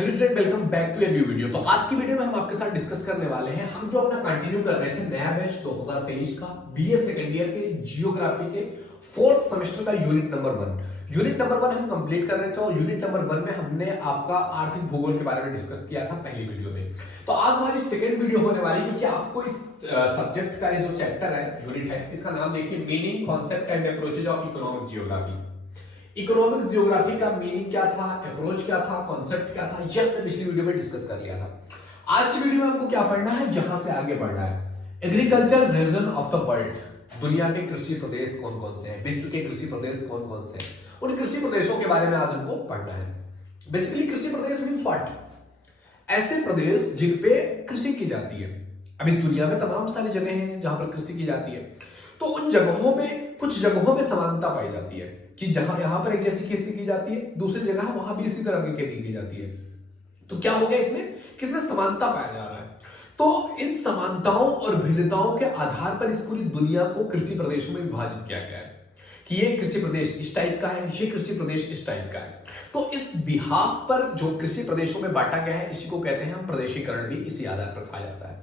Hello student, welcome back to a new video. तो आज की वीडियो में हम आपके साथ डिस्कस करने वाले हैं, हम जो अपना कंटिन्यू कर रहे थे नया बैच 2023 का बीए सेकंड ईयर के जियोग्राफी के फोर्थ सेमेस्टर का यूनिट नंबर 1 हम कंप्लीट कर रहे थे और यूनिट नंबर 1 में हमने आपका आर्थिक भूगोल के बारे में डिस्कस किया था पहली वीडियो में। तो आज हमारी सेकंड वीडियो होने वाली है, क्योंकि आपको इस सब्जेक्ट का जो चैप्टर है, यूनिट है, इसका नाम देखिए meaning, concept and approaches of economic geography. Economics geography का मीनिंग क्या था, अप्रोच क्या था, कॉन्सेप्ट क्या था, यह हमने पिछली वीडियो में डिस्कस कर लिया था। आज की वीडियो में आपको क्या पढ़ना है, जहां से आगे बढ़ना है। Agriculture region of the world, दुनिया के कृषि प्रदेश कौन कौन से हैं, विश्व के कृषि प्रदेश कौन कौन से हैं, उन कृषि प्रदेशों के बारे में आज हमको पढ़ना है। बेसिकली कृषि प्रदेश मीन्स व्हाट, ऐसे प्रदेश जिन पे कृषि की जाती है। अब इस दुनिया में तमाम सारी जगह हैं जहां पर कृषि की जाती है, तो उन जगहों में कुछ जगहों में समानता पाई जाती है कि जहां यहां पर एक जैसी खेती की जाती है, दूसरी जगह वहां भी इसी तरह की खेती की जाती है। तो क्या हो गया इसमें, किसमें समानता पाया जा रहा है। तो इन समानताओं और भिन्नताओं के आधार पर इस पूरी दुनिया को कृषि प्रदेशों में विभाजित किया गया है कि ये कृषि प्रदेश इस टाइप का है, ये कृषि प्रदेश इस टाइप का है। तो इस बिहाफ पर जो कृषि प्रदेशों में बांटा गया है, इसी को कहते हैं हम प्रदेशीकरण, भी इसी आधार पर पाया जाता है।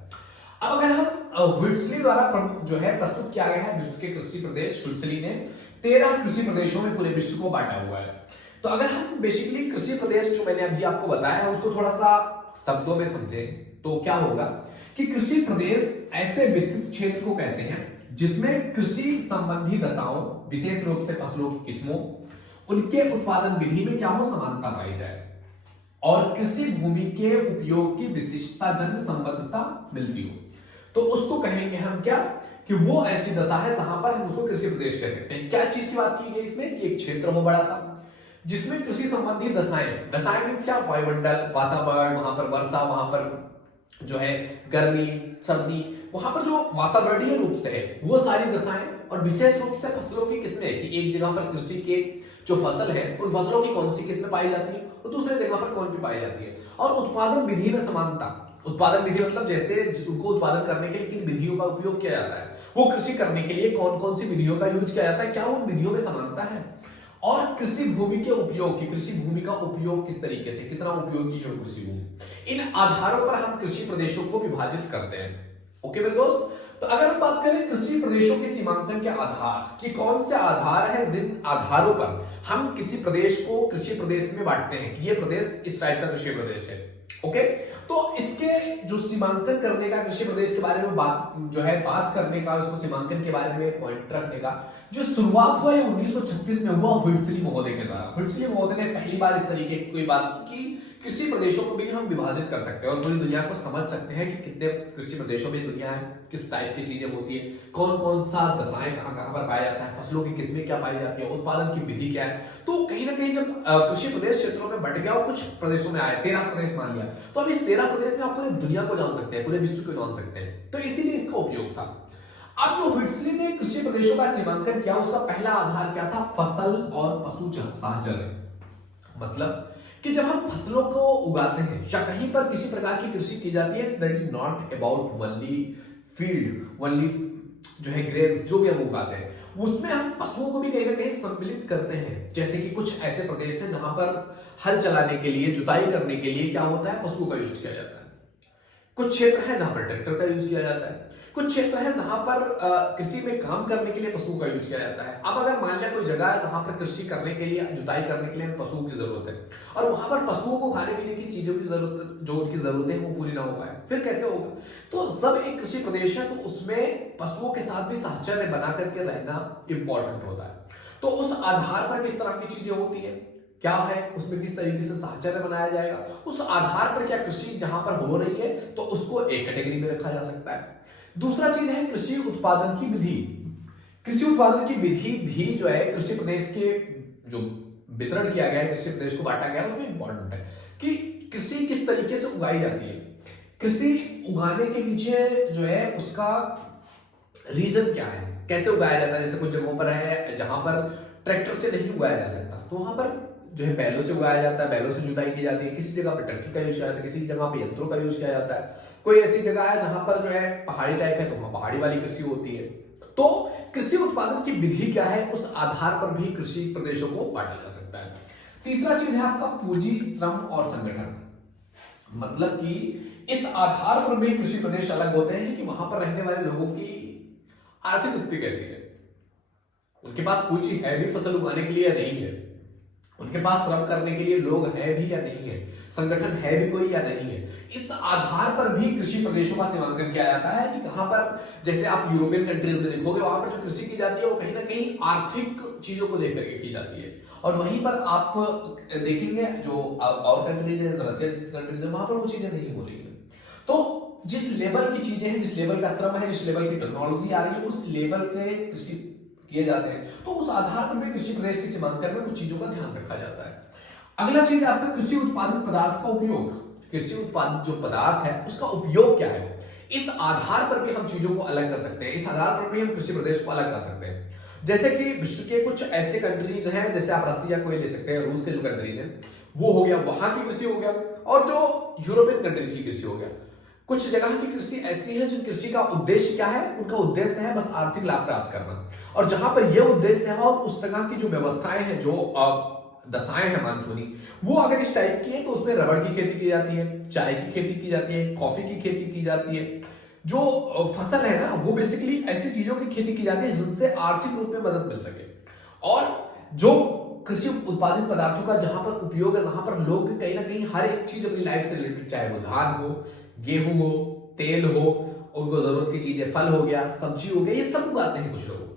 अब अगर हम हुइट्सली द्वारा जो है प्रस्तुत किया गया है विश्व के कृषि प्रदेश, हुइट्सली ने 13 कृषि प्रदेशों में पूरे विश्व को बांटा हुआ है। तो अगर हम बेसिकली कृषि प्रदेश जो मैंने अभी आपको बताया है उसको थोड़ा सा शब्दों में समझें तो क्या होगा कि कृषि प्रदेश ऐसे विस्तृत क्षेत्र को कहते हैं जिसमें कृषि संबंधी दशाओं, विशेष रूप से फसलों की किस्मों, उनके उत्पादन विधि में क्या हो, समानता पाई जाए और कृषि भूमि के उपयोग की विशिष्टता जन्य संबद्धता मिलती हो। तो उसको कहेंगे हम क्या, कि वो ऐसी दशा है जहां पर हम उसको कृषि प्रदेश कह सकते हैं। क्या चीज की बात की गई इसमें, कि एक क्षेत्र हो बड़ा सा जिसमें कृषि संबंधी दशाएं मीन्स क्या, वायुमंडल, वातावरण, वहां पर वर्षा, वहां पर जो है गर्मी, सर्दी, वहां पर जो वातावरणीय रूप से है वो सारी दशाएं, और विशेष रूप से फसलों की किस्में कि एक जगह पर कृषि के जो फसल है उन फसलों की कौन सी किस्में पाई जाती है और दूसरे जगह पर कौन सी पाई जाती है। और उत्पादन विधि में समानता, उत्पादन विधि मतलब जैसे उनको उत्पादन करने के लिए किन विधियों का उपयोग किया जाता है, वो कृषि करने के लिए कौन कौन सी विधियों का यूज किया जाता है, क्या उन विधियों में समानता है। और कृषि भूमि के उपयोग की, कृषि भूमि का उपयोग किस तरीके से, कितना उपयोगी है कृषि भूमि, इन आधारों पर हम कृषि प्रदेशों को विभाजित करते हैं। ओके मेरे दोस्त, तो अगर हम बात करें कृषि प्रदेशों के सीमांकन के आधार कि कौन से आधार है जिन आधारों पर हम किसी प्रदेश को कृषि प्रदेश में बांटते हैं कि ये प्रदेश इस टाइप का कृषि प्रदेश है। ओके, तो इसके जो सीमांकन करने का, कृषि प्रदेश के बारे में बात करने का, उसको सीमांकन के बारे में पॉइंट रखने का जो शुरुआत हुआ है 1936 में हुआ हुइट्सली महोदय के द्वारा। हुइट्सली महोदय ने पहली बार इस तरीके की कोई बात की कि कृषि प्रदेशों को भी हम विभाजित कर सकते हैं और पूरी दुनिया को समझ सकते हैं कि कितने कृषि प्रदेशों में दुनिया है, किस टाइप की चीजें होती है, कौन कौन सा दशाएं कहां कहां पर पाया जाता है, फसलों की किस्में क्या पाई जाती है, उत्पादन की विधि क्या है। तो कहीं ना कहीं जब कृषि प्रदेश क्षेत्रों में बट गया और कुछ प्रदेशों में आए, 13 प्रदेश मान लिया, तो अब इस 13 प्रदेश में आप पूरी दुनिया को जान सकते हैं, पूरे विश्व को जान सकते हैं। तो इसीलिए इसका उपयोग था। अब जो हुइट्सली ने कृषि प्रदेशों का सीमांकन किया, उसका पहला आधार क्या था, फसल और पशु साहचर्य। मतलब कि जब हम फसलों को उगाते हैं या कहीं पर किसी प्रकार की कृषि की जाती है, that is not about only field, only जो है ग्रेन्स जो भी हम उगाते हैं, उसमें हम पशुओं को भी कहीं ना कहीं सम्मिलित करते हैं। जैसे कि कुछ ऐसे प्रदेश हैं जहां पर हल चलाने के लिए, जुताई करने के लिए क्या होता है, पशुओं का यूज किया जाता है। कुछ क्षेत्र है जहां पर ट्रैक्टर का यूज किया जाता है, कुछ क्षेत्र है जहां पर कृषि में काम करने के लिए पशुओं का यूज किया जाता है। अब अगर मान लिया कोई जगह है जहां पर कृषि करने के लिए, जुताई करने के लिए पशुओं की जरूरत है और वहां पर पशुओं को खाने पीने की चीजों की जरूरत, जो उनकी जरूरत है वो पूरी ना हो पाए, फिर कैसे होगा। तो जब एक कृषि प्रदेश है तो उसमें पशुओं के साथ भी साहचर्य बना करके रहना इंपॉर्टेंट होता है। तो उस आधार पर किस तरह की चीजें होती है, क्या है उसमें, किस तरीके से साहचर्य बनाया जाएगा, उस आधार पर क्या कृषि जहां पर हो रही है तो उसको एक कैटेगरी में रखा जा सकता है। दूसरा चीज है कृषि उत्पादन की विधि। कृषि उत्पादन की विधि भी जो है कृषि प्रदेश के जो वितरण किया गया है, कृषि प्रदेश को बांटा गया है, उसमें इंपॉर्टेंट है कि कृषि किस तरीके से उगाई जाती है। कृषि उगाने के पीछे जो है उसका रीजन क्या है, कैसे उगाया जाता है। जैसे कुछ जगहों पर है जहां पर ट्रैक्टर से नहीं उगाया जा सकता, तो वहां पर जो है बैलों से उगाया जाता है, बैलों से जुताई की जाती है। किसी जगह पर ट्रैक्टर का यूज किया जाता है, किसी जगह पर यंत्रों का यूज किया जाता है। कोई ऐसी जगह है जहां पर जो है पहाड़ी टाइप है तो वहां पहाड़ी वाली कृषि होती है। तो कृषि उत्पादन की विधि क्या है, उस आधार पर भी कृषि प्रदेशों को बांटा जा सकता है। तीसरा चीज है आपका पूंजी, श्रम और संगठन। मतलब कि इस आधार पर भी कृषि प्रदेश अलग होते हैं कि वहां पर रहने वाले लोगों की आर्थिक स्थिति कैसी है, उनके पास पूंजी है भी फसल उगाने के लिए या नहीं है, उनके पास श्रम करने के लिए लोग हैं भी या नहीं है, संगठन है भी कोई या नहीं है। इस आधार पर भी कृषि प्रदेशों का सीमांकन किया जाता है कि कहां पर, जैसे आप यूरोपियन कंट्रीज में देखोगे वहां पर जो कृषि की जाती है वो कहीं ना कहीं आर्थिक चीजों को देख करके की जाती है, और वहीं पर आप देखेंगे जो और कंट्रीज है, रशिया जैसी कंट्रीज है, वहां पर वो चीजें नहीं हो रही है। तो जिस लेवल की चीजें हैं, जिस लेवल का श्रम है, जिस लेवल की टेक्नोलॉजी आ रही है, उस लेवल के कृषि किए जाते हैं, तो उस आधार पर भी कृषि प्रदेश के सीमांकन में कुछ चीजों का ध्यान रखा जाता है। अगला चीज है आपका कृषि उत्पादित पदार्थ का उपयोग। कृषि उत्पादित जो पदार्थ है उसका उपयोग क्या है, इस आधार पर भी हम चीजों को अलग कर सकते हैं, इस आधार पर भी हम कृषि प्रदेश को अलग कर सकते हैं। जैसे कि विश्व के कुछ ऐसे कंट्रीज हैं, जैसे आप रसिया को ले सकते हैं, रूस के जो कंट्रीज हैं वो हो गया, वहां की कृषि हो गया, और जो यूरोपियन कंट्रीज की कृषि हो गया। कुछ जगह की कृषि ऐसी है जिन कृषि का उद्देश्य क्या है, उनका उद्देश्य है बस आर्थिक लाभ प्राप्त करना, और जहां पर यह उद्देश्य है और उस जगह की जो व्यवस्थाएं हैं, जो दशाएं हैं मानसूनी, वो अगर इस टाइप की है तो उसमें रबड़ की खेती की जाती है, चाय की खेती की जाती है, कॉफी की खेती की जाती है। जो फसल है ना वो बेसिकली ऐसी चीजों की खेती की जाती है जिनसे आर्थिक रूप में मदद मिल सके, और जो कृषि उत्पादित पदार्थों का जहां पर उपयोग है, जहां पर लोग कहीं ना कहीं हर एक चीज अपनी लाइफ से रिलेटेड, चाहे वो धान हो, गेहूं हो, तेल हो, उनको जरूरत की चीजें, फल हो गया, सब्जी हो गया, ये सब उगाते हैं कुछ लोग,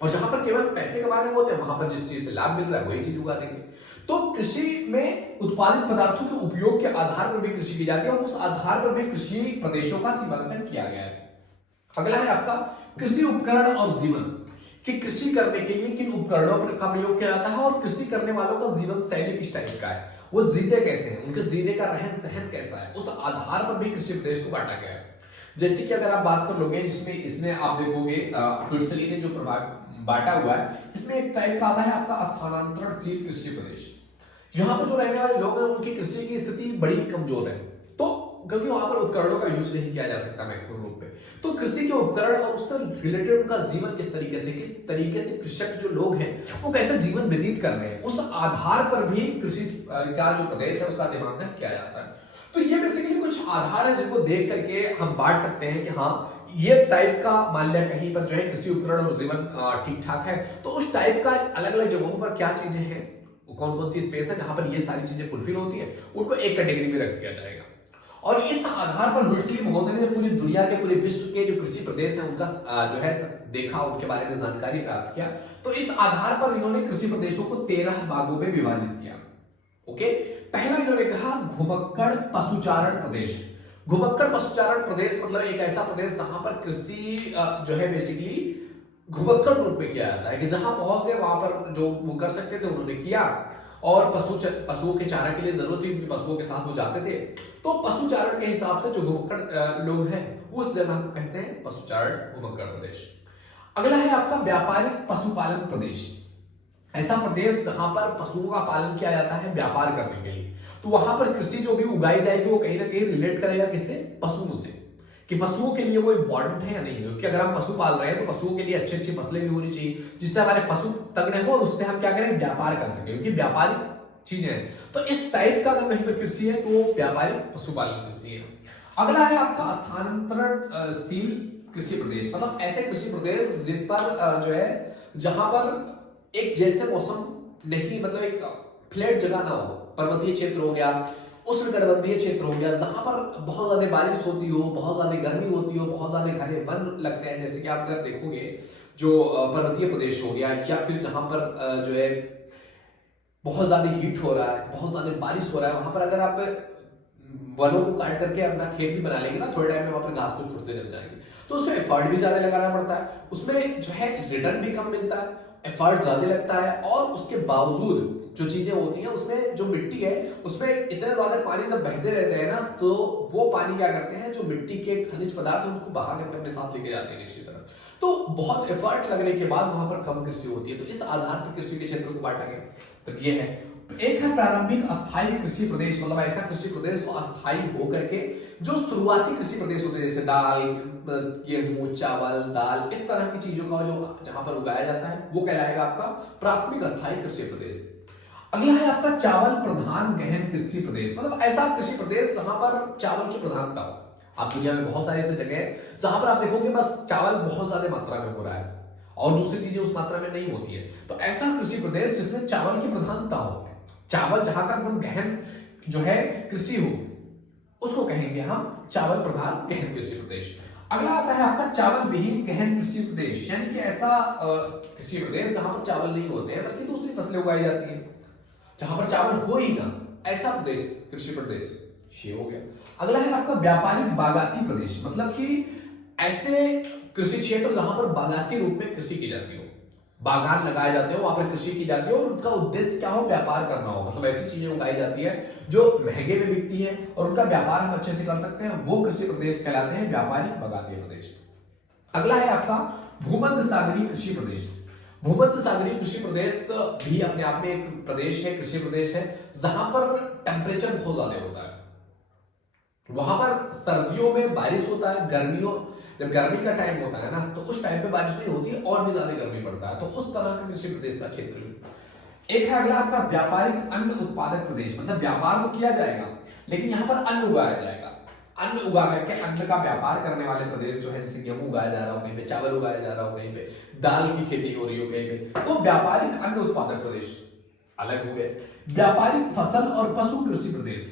और जहां पर केवल पैसे कमाने होते हैं वहां पर जिस चीज से लाभ मिल रहा है वही चीज उगा देंगे। तो कृषि में उत्पादित पदार्थों के उपयोग के आधार पर भी कृषि की जाती है, और उस आधार पर भी कृषि प्रदेशों का सीमांकन किया गया है। अगला है आपका कृषि उपकरण और जीवन, कि कृषि करने के लिए किन उपकरणों का प्रयोग किया जाता है, और कृषि करने वालों का जीवन शैली किस टाइप का है, वो जीते कैसे हैं, उनके जीने का रहन सहन कैसा है, उस आधार पर भी कृषि प्रदेश को बांटा गया है। जैसे कि अगर आप बात कर लोगे, जिसमें इसमें आप देखोगे फिटसली ने जो प्रभाग बांटा हुआ है, इसमें एक टाइप का आता है आपका स्थानांतरणशील कृषि प्रदेश। यहाँ पर जो रहने वाले लोग हैं उनकी कृषि की स्थिति बड़ी कमजोर है, तो क्योंकि वहां पर उपकरणों का यूज नहीं किया जा सकता मैक्सिमम रूप पे, तो कृषि के उपकरण और उससे रिलेटेड उनका जीवन किस तरीके से कृषक जो लोग हैं वो कैसे जीवन व्यतीत कर रहे हैं, उस आधार पर भी कृषि का जो प्रदेश है उसका सीमांकन किया जाता है। तो ये बेसिकली कुछ आधार है जिनको देख करके हम बांट सकते हैं कि हाँ ये टाइप का, मान लिया कहीं पर जो है कृषि उपकरण और जीवन ठीक ठाक है, तो उस टाइप का अलग अलग जगहों पर क्या चीजें हैं, कौन कौन सी स्पेस है जहां पर ये सारी चीजें फुलफिल होती है, उनको एक कैटेगरी में रख दिया जाएगा। और इस आधार पर हुइटसली महोदय ने पूरी दुनिया के, पूरे विश्व के जो कृषि प्रदेश हैं उनका जो है देखा, उनके बारे में जानकारी प्राप्त किया, तो इस आधार पर इन्होंने कृषि प्रदेशों को 13 भागों में विभाजित किया। ओके, पहला इन्होंने कहा घुमक्कड़ पशुचारण प्रदेश। घुमक्कड़ पशुचारण प्रदेश मतलब एक ऐसा प्रदेश जहां पर कृषि जो है बेसिकली घुमक्कड़ रूप में किया जाता है, कि जहां पहुंच गए वहां पर जो वो कर सकते थे उन्होंने किया, और पशुओं के चारा के लिए जरूरत थी, पशुओं के साथ वो जाते थे, तो पशुचारण के हिसाब से जो घुमक्कड़ लोग हैं उस जगह को कहते हैं पशुचारण घुमक्कड़ प्रदेश। अगला है आपका व्यापारिक पशुपालन प्रदेश। ऐसा प्रदेश जहां पर पशुओं का पालन किया जाता है व्यापार करने के लिए, तो वहां पर कृषि जो भी उगाई जाएगी वो कहीं ना कहीं रिलेट करेगा किससे, पशुओं से, कि पशुओं के लिए वो इंपॉर्टेंट है या नहीं है, क्योंकि अगर हम पशु पाल रहे हैं तो पशुओं के लिए अच्छी अच्छी फसलें भी होनी चाहिए जिससे हमारे पशु तगड़े हो और उससे हम क्या करें, व्यापार कर सके, क्योंकि व्यापारिक चीजें हैं। तो इस टाइप का अगर कहीं पर कृषि है तो व्यापारिक पशुपालन कृषि है। अगला है आपका स्थानांतरणशील कृषि प्रदेश, मतलब ऐसे कृषि प्रदेश जिन पर जो है जहां पर एक जैसे मौसम नहीं, मतलब एक फ्लैट जगह ना हो, पर्वतीय क्षेत्र हो गया, उष्णकटिबंधीय क्षेत्र हो गया, जहां पर बहुत ज्यादा बारिश होती हो, बहुत ज्यादा गर्मी होती हो, बहुत ज्यादा घने वन लगते हैं, जैसे कि आप अगर देखोगे जो पर्वतीय प्रदेश हो गया, या फिर जहां पर जो है बहुत ज्यादा हीट हो रहा है, बहुत ज्यादा बारिश हो रहा है, वहां पर अगर आप वनों को काट करके अपना खेत भी बना लेंगे ना, थोड़े टाइम में वहां पर घास फूस खुद से जम जाएंगे, तो उसमें एफर्ट भी ज्यादा लगाना पड़ता है, उसमें जो है रिटर्न भी कम मिलता है, एफर्ट ज्यादा लगता है, और उसके बावजूद जो चीजें होती हैं उसमें जो मिट्टी है उसमें इतने ज्यादा पानी जब बहते रहते हैं ना, तो वो पानी क्या करते हैं, जो मिट्टी के खनिज पदार्थ उनको बहा करके अपने साथ लेके जाते हैं नीचे तरफ, तो बहुत एफर्ट लगने के बाद वहां पर कम कृषि होती है, तो इस आधार पर कृषि के क्षेत्र को बांटा गया। तो ये है, एक है प्रारंभिक अस्थायी कृषि प्रदेश, मतलब ऐसा कृषि प्रदेश जो अस्थायी होकर के, जो शुरुआती कृषि प्रदेश होते हैं जैसे दाल, गेहूं, चावल, दाल, इस तरह की चीजों का जो जहां पर उगाया जाता है वो कहलाएगा आपका प्राथमिक अस्थायी कृषि प्रदेश। अगला है आपका चावल प्रधान गहन कृषि प्रदेश, मतलब ऐसा कृषि प्रदेश जहां पर चावल की प्रधानता हो। आप दुनिया में बहुत सारे ऐसे जगह हैं जहां पर आप देखोगे बस चावल बहुत ज्यादा मात्रा में हो रहा है और दूसरी चीजें उस मात्रा में नहीं होती है। तो ऐसा कृषि प्रदेश जिसमें चावल की प्रधानता हो, चावल जहां का एकदम गहन जो है कृषि हो, उसको कहेंगे हम चावल प्रधान गहन कृषि प्रदेश। अगला आता है आपका चावल विहीन गहन कृषि प्रदेश, यानी कि ऐसा कृषि प्रदेश जहां पर चावल नहीं होते हैं बल्कि दूसरी फसलें उगाई जाती हैं, जहां पर चावल हो ही ना, ऐसा प्रदेश कृषि प्रदेश ये हो गया। अगला है आपका व्यापारिक बागाती प्रदेश, मतलब कि ऐसे कृषि क्षेत्र जहां पर बागाती रूप में कृषि की जाती हो, बागान लगाए जाते हो, वहां पर कृषि की जाती है और उनका उद्देश्य क्या हो, व्यापार करना हो, मतलब ऐसी चीजें उगाई जाती है जो महंगे में बिकती है और उनका व्यापार हम अच्छे से कर सकते हैं, वो कृषि प्रदेश कहलाते हैं व्यापारिक बागाती प्रदेश। अगला है आपका भूमध्य सागरीय कृषि प्रदेश। भूमध्य सागरीय कृषि प्रदेश भी अपने आप में एक प्रदेश है, कृषि प्रदेश है, जहां पर टेम्परेचर बहुत ज्यादा होता है। वहां पर सर्दियों में बारिश होता है, गर्मियों जब गर्मी का टाइम होता है ना तो उस टाइम पे बारिश नहीं होती है और भी ज्यादा गर्मी पड़ता है, तो उस तरह का कृषि प्रदेश का क्षेत्र। एक है अगला आपका व्यापारिक अन्न उत्पादक प्रदेश, मतलब व्यापार तो किया जाएगा लेकिन यहाँ पर अन्न उगाया जाएगा, अन्न उगा करके अन्न का व्यापार करने वाले प्रदेश जो है, जैसे गेहूं उगाया जा रहा हो कहीं पे, चावल उगाया जा रहा हो कहीं पे, दाल की खेती हो रही हो कहीं पे, तो व्यापारिक अन्न उत्पादक प्रदेश अलग हो गए। व्यापारिक फसल और पशु कृषि प्रदेश,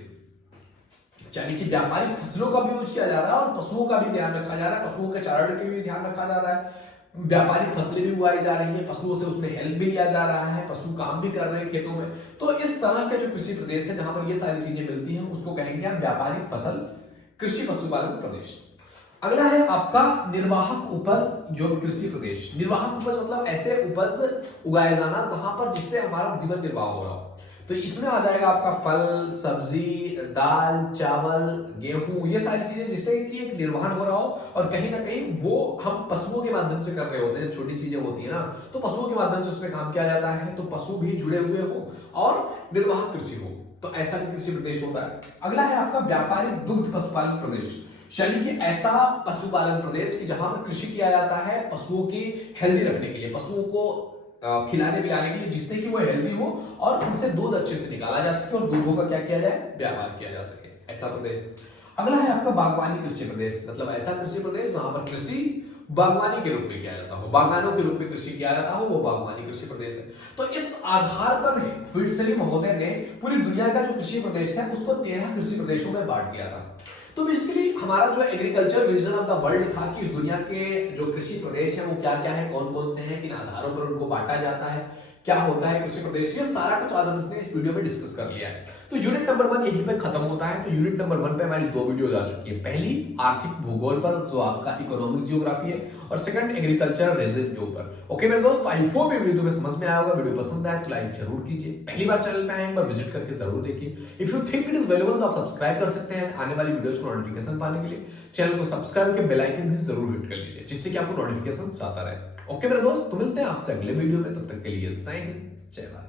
यानी कि व्यापारिक फसलों का भी यूज किया जा रहा है और पशुओं का भी ध्यान रखा जा रहा है, पशुओं के चारण का भी ध्यान रखा जा रहा है, व्यापारिक फसलें भी उगाई जा रही है, पशुओं से उसमें हेल्प भी लिया जा रहा है, पशु काम भी कर रहे हैं खेतों में। तो इस तरह के जो कृषि प्रदेश है जहां पर ये सारी चीजें मिलती हैं उसको कहेंगे हम व्यापारिक फसल कृषि पशुपालन प्रदेश। अगला है आपका निर्वाहक उपज जो कृषि प्रदेश। निर्वाहक उपज मतलब ऐसे उपज उगाए जाना जहां पर जिससे हमारा जीवन निर्वाह हो रहा हो, तो इसमें आ जाएगा आपका फल, सब्जी, दाल, चावल, गेहूं, ये सारी चीजें जिससे कि एक निर्वहन हो रहा हो और कहीं ना कहीं वो हम पशुओं के माध्यम से कर रहे होते हैं, छोटी चीजें होती है ना, तो पशुओं के माध्यम से उसमें काम किया जाता है, तो पशु भी जुड़े हुए हो और निर्वाहक कृषि हो, तो ऐसा भी कृषि प्रदेश होता है। अगला है आपका व्यापारिक दुग्ध पशुपालन प्रदेश, यानी कि ऐसा पशुपालन प्रदेश की जहां पर कृषि किया जाता है पशुओं की हेल्दी रखने के लिए, पशुओं को खिलाने पिलाने के लिए, जिससे कि वो हेल्दी हो और उनसे दूध अच्छे से निकाला जा सके और दूधों का क्या किया जाए, व्यापार किया जा सके, ऐसा प्रदेश। अगला है आपका बागवानी कृषि प्रदेश, मतलब ऐसा कृषि प्रदेश जहां पर कृषि बागवानी के रूप में किया जाता हो, बागानों के रूप में कृषि किया जाता हो, वो बागवानी कृषि प्रदेश है। तो इस आधार पर फिट्जली महोदय ने पूरी दुनिया का जो कृषि प्रदेश है उसको 13 कृषि प्रदेशों में बांट दिया था। तो बेसिकली हमारा जो agriculture region of the world था कि इस दुनिया के जो कृषि प्रदेश है वो क्या क्या है, कौन कौन से हैं, किन आधारों पर उनको बांटा जाता है, क्या होता है कृषि प्रदेश, ये सारा कुछ आज हमने इस वीडियो में डिस्कस कर लिया है। तो यूनिट नंबर 1 यहीं पे खत्म होता है। तो यूनिट नंबर 1 पे हमारी 2 वीडियोज आ चुकी है, पहली आर्थिक भूगोल पर जो आपका इकोनॉमिक जियोग्राफी है और सेकंड एग्रीकल्चर रीजन के ऊपर। ओके मेरे दोस्त, आई होप ये वीडियो में समझ में आया होगा। वीडियो पसंद आए तो लाइक जरूर कीजिए, पहली बार चैनल पे आए एक बार विजिट करके जरूर देखिए। If you think it is valuable तो आप सब्सक्राइब कर सकते हैं आने वाली वीडियोज को नोटिफिकेशन पाने के लिए। चैनल को सब्सक्राइब के बेल आइकन भी जरूर हिट कर लीजिए जिससे कि आपको नोटिफिकेशन आता रहे। ओके मेरे दोस्त, तो मिलते हैं आपसे अगले वीडियो में, तब तक के लिए जय हिंद जय भारत।